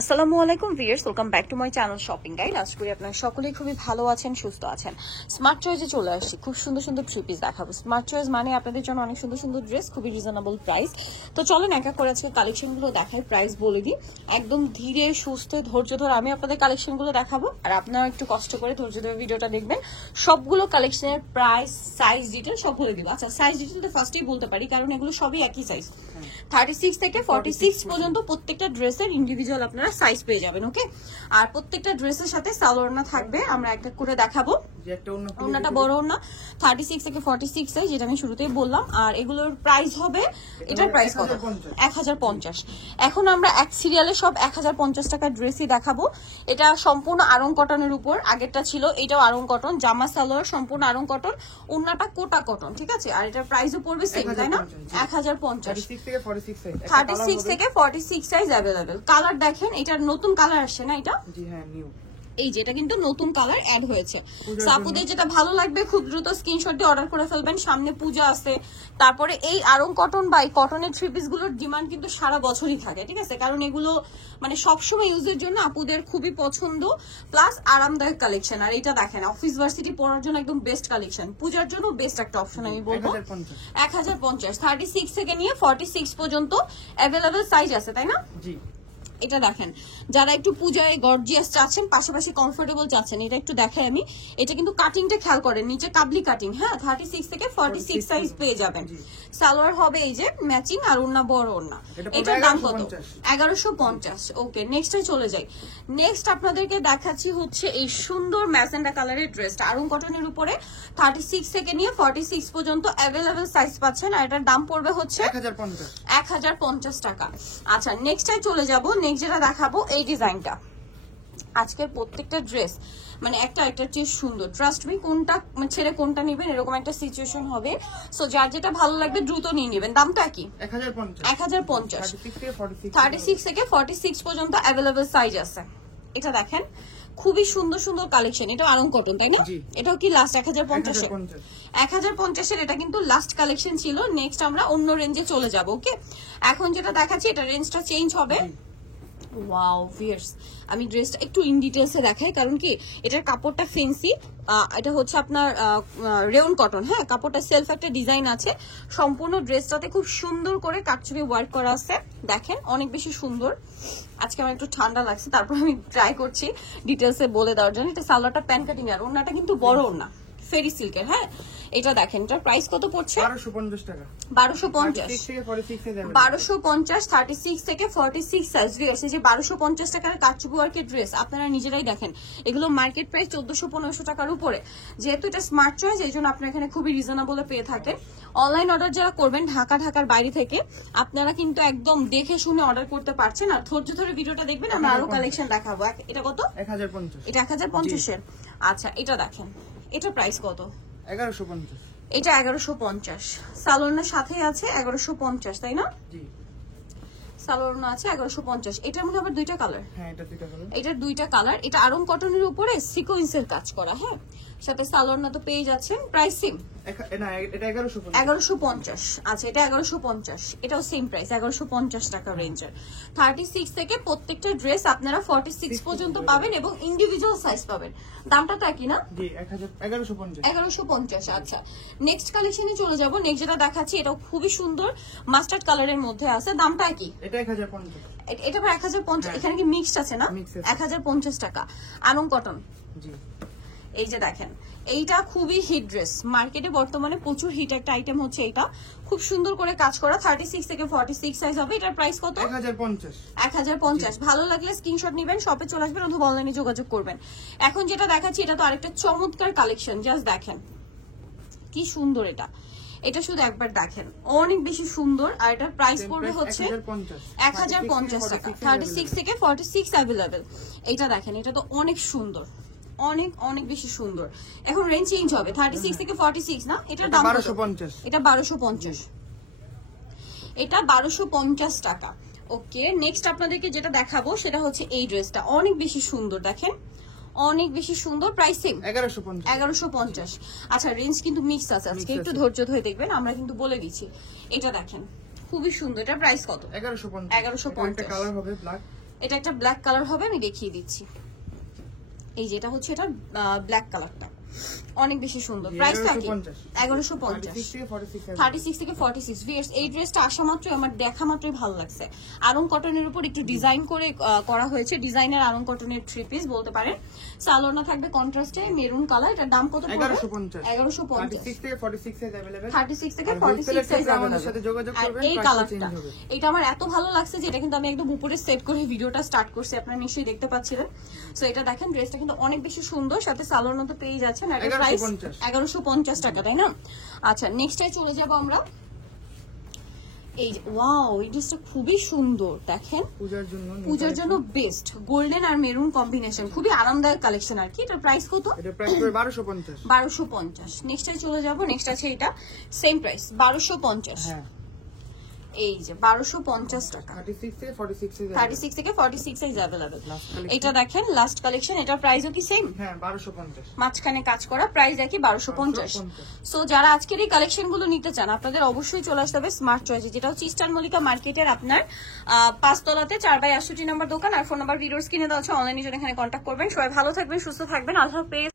আসসালামু আলাইকুম viewers, welcome back to my channel shopping guide. আশা করি আপনারা সকলেই খুবই ভালো আছেন, সুস্থ আছেন। স্মার্ট চয়েসে চলে আসছি, খুব সুন্দর সুন্দর থ্রি পিস দেখাবো। স্মার্ট চয়েস মানে আপনাদের জন্য অনেক সুন্দর সুন্দর ড্রেস, খুবই রিজনেবল প্রাইস। তো চলেন এক এক করে আজকে কালেকশনগুলো দেখাই, প্রাইস বলে দিই। একদম ধীরে সুস্থ ধৈর্য ধরে আমি আপনাদের কালেকশনগুলো দেখাবো, আর আপনারা একটু কষ্ট করে ধৈর্য ধরে ভিডিওটা দেখবেন। সবগুলো কালেকশনের প্রাইস, সাইজ ডিটেল সব বলে দিব। আচ্ছা, সাইজ ডিটেল তো ফার্স্টেই বলতে পারি, কারণ এগুলো সবই একই সাইজ। 36 থেকে 46 পর্যন্ত প্রত্যেকটা ড্রেসের ইন্ডিভিজুয়াল আপনারা সাইজ পেয়ে যাবেন। ওকে, আর প্রত্যেকটা ড্রেসের সাথে সালোয়ার ওড়না থাকবে। আমরা এক এক করে দেখাবো। ওড়নাটা বড় ওড়না 36 থেকে 46 সাইজ, যেটা আমি শুরুতেই বললাম। আর এগুলোর প্রাইস হবে, এটার প্রাইস কত? 1050। এখন আমরা এক সিরিয়ালে সব 1050 টাকার ড্রেসই দেখাবো। এটা সম্পূর্ণ আরং কটনের উপর, আগেরটা ছিল, এটাও আরং কটন। জামা সালোয়ার সম্পূর্ণ আরং কটন, ওড়নাটা কোটা কটন, ঠিক আছে। আর এটার প্রাইসও পড়বে সেম, তাই না? 1050। 36 থেকে 46 সাইজ অ্যাভেলেবেল। কালার দেখেন, এটার নতুন কালার আসছে না এটা? জি হ্যাঁ, নিউ। এই যেটা কিন্তু নতুন কালার অ্যাড হয়েছে। সাপুদের যেটা ভালো লাগবে খুব দ্রুত স্ক্রিনশট দিয়ে অর্ডার করে ফেলবেন, সামনে পূজা আছে। তারপরে এই আরং কটন বা এই কটনের থ্রি পিস গুলোর ডিমান্ড কিন্তু সারা বছরই থাকে, ঠিক আছে, কারণ এগুলো মানে সবসময় ইউজের জন্য আপুদের খুবই পছন্দ, প্লাস আরামদায়ক কালেকশন। আর এটা দেখেন, অফিস ভার্সিটি পড়ার জন্য একদম বেস্ট কালেকশন, পূজার জন্য বেস্ট একটা অপশন আমি বলবো। 1050, 36 থেকে নিয়ে 46 পর্যন্ত অ্যাভেলেবেল সাইজ আছে, তাই না? জি। এটা দেখেন, যারা একটু পূজায় গর্জিয়াস চাচ্ছেন, পাশাপাশি কমফোর্টেবল চাচ্ছেন, এটা একটু দেখাই আমি। এটা কিন্তু কাটিংটা খেয়াল করেন, নিচে কাবলি কাটিং। হ্যাঁ, 36 থেকে 46 সাইজ পেয়ে যাবেন। সালোয়ার হবে এই যে ম্যাচিং, আর ওড়না বড় ওড়না। এটার দাম কত? 1150। ওকে, নেক্সটে চলে যাই। নেক্সট আপনাদেরকে দেখাচ্ছি হচ্ছে এই সুন্দর ম্যাজেন্ডা কালারের ড্রেসটা, আরং কটনের উপরে 36 থেকে নিয়ে 46 পর্যন্ত অ্যাভেলেবেল সাইজ পাচ্ছেন। আর এটার দাম পড়বে হচ্ছে 1050 টাকা। আচ্ছা, নেক্সটে চলে যাব। নেক্সট যেটা দেখাবো এই ডিজাইনটা। আজকের প্রত্যেকটা ড্রেস মানে একটা চেয়ে সুন্দর, ট্রাস্ট মি। কোনটা ছেড়ে কোনটা নেবেন এরকম একটা সিচুয়েশন হবে। সো যার যেটা ভালো লাগবে দ্রুত নিয়ে নেবেন। দামটা কি? 1050। 36 থেকে 46 পর্যন্ত অ্যাভেলেবেল সাইজ আছে। এটা দেখেন, খুবই সুন্দর সুন্দর কালেকশন। এটা আরং কটন, তাই না? এটাও কি লাস্ট 1050 এর? 1050 এর এটা কিন্তু লাস্ট কালেকশন ছিল। নেক্সট আমরা অন্য রেঞ্জে চলে যাব। ওকে, এখন যেটা দেখাচ্ছি এটা রেঞ্জটা চেঞ্জ হবে। ওয়াও ভিউয়ার্স, আমি ড্রেসটা একটু ইন ডিটেইলসে দেখাই, কারণ কি এটার কাপড়টা ফেন্সি। এটা হচ্ছে আপনার রেয়ন কটন। হ্যাঁ, কাপড়টা সেলফ একটা ডিজাইন আছে। সম্পূর্ণ ড্রেসটাতে খুব সুন্দর করে কাটছবি ওয়ার্ক করা আছে, দেখেন অনেক বেশি সুন্দর। আজকে আমার একটু ঠান্ডা লাগছে, তারপর আমি ট্রাই করছি ডিটেইলসে বলে দেওয়ার জন্য। এটা সালোয়ারটা প্যান কাটিং, আর ওড়নাটা কিন্তু বড় ওড়না, ফেরি সিল্কের। হ্যাঁ, এটা দেখেন, এটার প্রাইস কত পড়ছে? 1250 টাকা। 1250, 36 থেকে 46 সাইজ। আছে যে 1250 টাকার কাটছবি ওয়ার্কের ড্রেস, আপনারা নিজেরাই দেখেন এগুলো মার্কেট প্রাইস 1400-1500 টাকার উপরে। যেহেতু এটা স্মার্ট চয়েস, এই জন্য আপনারা এখানে খুবই রিজনেবল পেয়ে থাকেন। অনলাইন অর্ডার যারা করবেন ঢাকার বাইরে থেকে, আপনারা কিন্তু একদম দেখে শুনে অর্ডার করতে পারছেন। আর ধৈর্য ধরে ভিডিওটা দেখবেন, আমরা আরো কালেকশন দেখাবো। এটা কত? 1050। এটা 1050 এর। আচ্ছা, এটা দেখেন, এটা প্রাইস কত? 1150। এটা 1150। সালোয়ারের সাথে আছে 1150, তাই না? জি, সালোয়ার আছে 1150। এটার মধ্যে আবার দুইটা কালার। হ্যাঁ, এটা দুইটা কালার। এটার দুইটা কালার। এটা আরং কটনের উপরে সিকোয়েন্সের কাজ করা। হ্যাঁ, সাথে সালোয়ার তো পেয়ে যাচ্ছেন। প্রাইস সেম না? এটা 1150। আচ্ছা, এটা 1150। এটাও সেম প্রাইস, 1150 টাকা রেঞ্জের। 36 থেকে প্রত্যেকটা ড্রেস আপনারা 46 পর্যন্ত পাবেন এবং ইন্ডিভিজুয়াল সাইজ পাবেন। দামটা তো একই না? জি, 1150। আচ্ছা, নেক্সট কালেকশনে চলে যাব। নেক্সট যেটা দেখাচ্ছি এটাও খুবই সুন্দর, মাস্টার্ড কালারের মধ্যে আছে। দামটা কি? এটা 1050। এটা 1050। এখানে কি মিক্সড আছে না? 1050 টাকা। আরং কটন। জি, এই যে দেখেন, এইটা খুবই হিট ড্রেস, মার্কেটে বর্তমানে প্রচুর হিট একটা আইটেম হচ্ছে এটা। খুব সুন্দর করে কাজ করা, 36 থেকে 46 সাইজ হবে। এটার প্রাইস কত? 1050। ভালো লাগলে স্ক্রিনশট নেবেন, শপে চলে আসবেন অথবা অনলাইনে যোগাযোগ করবেন। এখন যেটা দেখাচ্ছি এটা তো আরেকটা চমৎকার কালেকশন, জাস্ট দেখেন কি সুন্দর এটা। এটা শুধু একবার দেখেন, অনেক বেশি সুন্দর। আর এটার প্রাইস পড়বে হচ্ছে 1050 টাকা। 36 থেকে 46 অ্যাভেলেবেল। এটা দেখেন, এটা তো অনেক সুন্দর, অনেক অনেক বেশি সুন্দর। এখন রেঞ্জ চেঞ্জ হবে, 36 থেকে 46 না? এটার দাম 1250। এটা 1250। এটা 1250 টাকা। ওকে, নেক্সট আপনাদেরকে যেটা দেখাবো সেটা হচ্ছে এই ড্রেসটা, অনেক বেশি সুন্দর। দেখেন অনেক বেশি সুন্দর, প্রাইস সেম 1150। আচ্ছা, রেঞ্জ কিন্তু মিক্স আছে, আজকে একটু ধৈর্য ধরে দেখবেন, আমরা কিন্তু বলে দিচ্ছি। এটা দেখেন খুবই সুন্দর, এটা প্রাইস কত? 1150। 1150। কালার হবে ব্ল্যাক, এটা একটা ব্ল্যাক কালার হবে, আমি দেখিয়ে দিচ্ছি। এই যে এটা হচ্ছে এটা ব্ল্যাক কালারটা, অনেক বেশি সুন্দর। প্রাইসটা কি 1150, 36 থেকে 46 ভিয়ার্স। এই ড্রেসটা আসা মাত্রই আমার দেখা মাত্রই ভালো লাগছে। আরং কটনের উপর একটু ডিজাইন করে করা হয়েছে, ডিজাইনের আরং কটনের 3 পিস বলতে পারেন। সালোয়ারটা থাকবে কন্ট্রাস্টে মেরুন কালার। এটার দাম কত পড়বে? 1150। 36 থেকে 46 সাইজ अवेलेबल, 36 থেকে 46 সাইজ আমাদের সাথে যোগাযোগ করবেন। এই কালারটা, এটা আমার এত ভালো লাগছে যে এটা কিন্তু আমি একদম উপরে সেট করে ভিডিওটা স্টার্ট করছি, আপনারা নিশ্চয়ই দেখতে পাচ্ছিলেন। সো এটা দেখেন, ড্রেসটা কিন্তু অনেক বেশি সুন্দর, সাথে সালোয়ার মতো পেয়ে যাচ্ছেন। এটা প্রাইস 1150 টাকা, তাই না? আচ্ছা, নেক্সটে চলে যাব আমরা। এই যে ওয়াও, এই ড্রেসটা খুবই সুন্দর, দেখেন পূজার জন্য বেস্ট। গোল্ডেন আর মেরুন কম্বিনেশন, খুবই আরামদায়ক কালেকশন আর কি। এটার প্রাইস কত? এটা প্রাইস 1250। 1250। নেক্সটে চলে যাব। নেক্সট আছে এটা, সেম প্রাইস 1250। হ্যাঁ, এই যে 1250 টাকা, 36 থেকে 46 সাইজ, 36 থেকে 46 সাইজ अवेलेबल। এটা দেখেন লাস্ট কালেকশন, এটার প্রাইসও কি সেম? হ্যাঁ 1250, মাঝখানে কাজ করা, প্রাইস একই 1250। সো যারা আজকের এই কালেকশন গুলো নিতে চান আপনাদের অবশ্যই চলে আসতে হবে স্মার্ট চয়েসে, যেটা হচ্ছে ইস্টার্ন মল্লিকা মার্কেটের আপনার 5 তলাতে 4/68 নম্বর দোকান। আর ফোন নাম্বার ভিডিওর স্ক্রিনে দেওয়া আছে, অনলাইনে জন্য এখানে কন্ট্যাক্ট করবেন। সবাই ভালো থাকবেন, সুস্থ থাকবেন, আল্লাহ হাফেজ।